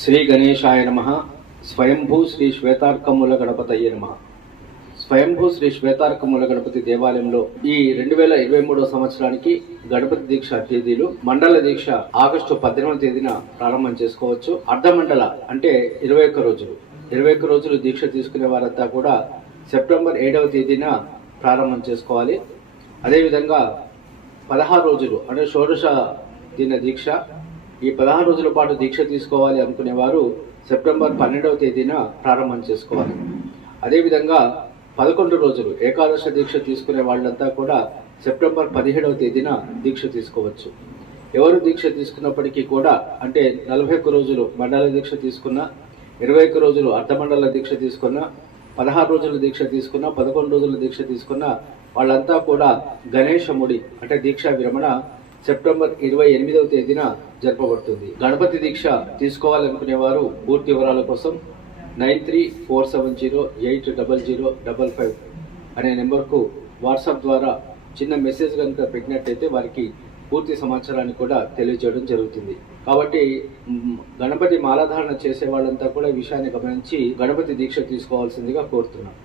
శ్రీ గణేశాయ నమః. స్వయంభూ శ్రీ శ్వేతార్కమూల గణపతయ్య నమః. స్వయంభూ శ్రీ శ్వేతార్కమూల గణపతి దేవాలయంలో ఈ 2023 సంవత్సరానికి గణపతి దీక్ష తేదీలు మండల దీక్ష ఆగస్టు 18వ తేదీన ప్రారంభం చేసుకోవచ్చు. అర్ధమండల అంటే 21 రోజులు 21 రోజులు దీక్ష తీసుకునే వారంతా కూడా సెప్టెంబర్ 7వ తేదీన ప్రారంభం చేసుకోవాలి. అదేవిధంగా 16 రోజులు అంటే షోడశ దిన దీక్ష, ఈ 16 రోజుల పాటు దీక్ష తీసుకోవాలి అనుకునేవారు సెప్టెంబర్ 12వ తేదీన ప్రారంభం చేసుకోవాలి. అదేవిధంగా 11 రోజులు ఏకాదశ దీక్ష తీసుకునే వాళ్ళంతా కూడా సెప్టెంబర్ 17వ తేదీన దీక్ష తీసుకోవచ్చు. ఎవరు దీక్ష తీసుకున్నప్పటికీ కూడా అంటే 41 రోజులు మండల దీక్ష తీసుకున్నా, 21 రోజులు అర్ధమండల దీక్ష తీసుకున్నా, 16 రోజుల దీక్ష తీసుకున్నా, 11 రోజుల దీక్ష తీసుకున్నా వాళ్ళంతా కూడా గణేశముడి అంటే దీక్షా విరమణ సెప్టెంబర్ 28వ తేదీన జరపబడుతుంది. గణపతి దీక్ష తీసుకోవాలనుకునేవారు పూర్తి వివరాల కోసం 9347080055 అనే నెంబర్కు వాట్సాప్ ద్వారా చిన్న మెసేజ్ కనుక పెట్టినట్టయితే వారికి పూర్తి సమాచారాన్ని కూడా తెలియజేయడం జరుగుతుంది. కాబట్టి గణపతి మాలాధారణ చేసే వాళ్ళంతా కూడా ఈ విషయాన్ని గమనించి గణపతి దీక్ష తీసుకోవాల్సిందిగా కోరుతున్నాం.